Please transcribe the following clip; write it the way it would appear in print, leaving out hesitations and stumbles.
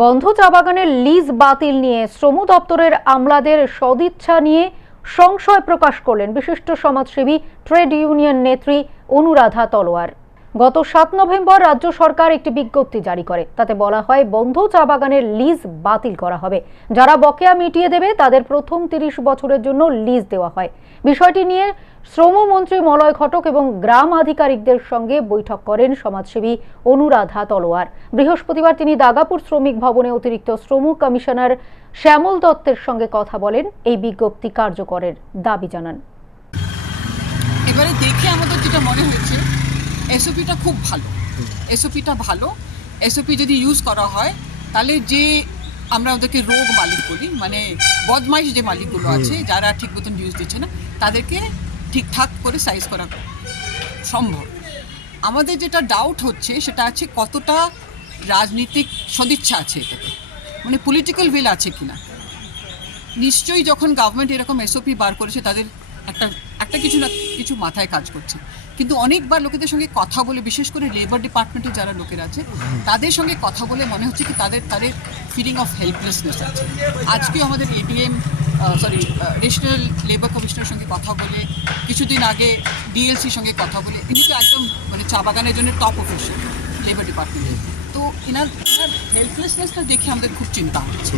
বন্ধ চা বাগানের লিজ বাতিল নিয়ে শ্রম দপ্তরের আমলাদের সদিচ্ছা নিয়ে সংশয় প্রকাশ করলেন বিশিষ্ট সমাজসেবী ট্রেড ইউনিয়ন নেত্রী অনুরাধা তলোয়ার। গত 7 নভেম্বর রাজ্য সরকার একটি বিজ্ঞপ্তি জারি করে। তাতে বলা হয় বন্ধ চা বাগানের লিজ বাতিল করা হবে। যারা বকেয়া মিটিয়ে দেবে তাদের প্রথম 30 বছরের জন্য লিজ দেওয়া হয়। বিষয়টি নিয়ে শ্রমমন্ত্রী মলয় ঘটক এবং গ্রাম আধিকারিকদের সঙ্গে বৈঠক করেন সমাজসেবী অনুরাধা তলোয়ার। বৃহস্পতিবার তিনি দাগাপুর শ্রমিক ভবনে অতিরিক্ত শ্রম কমিশনার শ্যামল দত্তের সঙ্গে কথা বলেন, এই বিজ্ঞপ্তি কার্যকরের দাবি জানান। এবারে দেখে আমাদের যেটা মনে হয়েছে এসওপিটা খুব ভালো, এসওপিটা ভালো। এসওপি যদি ইউজ করা হয় তাহলে যে আমরা ওদেরকে রোগ মালিক বলি, মানে বদমাইশ যে মালিকগুলো আছে যারা ঠিক মতন ইউজ দিচ্ছে না, তাদেরকে ঠিকঠাক করে সাইজ করা সম্ভব। আমাদের যেটা ডাউট হচ্ছে সেটা আছে কতটা রাজনীতিক সদিচ্ছা আছে এটাতে, মানে পলিটিক্যাল উইল আছে কিনা। নিশ্চয়ই যখন গভর্নমেন্ট এরকম এসওপি বার করেছে তাদের একটা কিছু না কিছু মাথায় কাজ করছে, কিন্তু অনেকবার লোকেদের সঙ্গে কথা বলে, বিশেষ করে লেবার ডিপার্টমেন্টে যারা লোকেরা আছে তাদের সঙ্গে কথা বলে মনে হচ্ছে কি তাদের ফিলিং অফ হেল্পলেসনেস আছে। আজকেও আমাদের ন্যাশনাল লেবার কমিশনের সঙ্গে কথা বলে, কিছুদিন আগে ডিএলসির সঙ্গে কথা বলে, তিনি তো একদম মানে চা বাগানের জন্য টপ অফিসার লেবার ডিপার্টমেন্টে, তো এনার হেল্পলেসনেসটা দেখে আমাদের খুব চিন্তা হচ্ছে।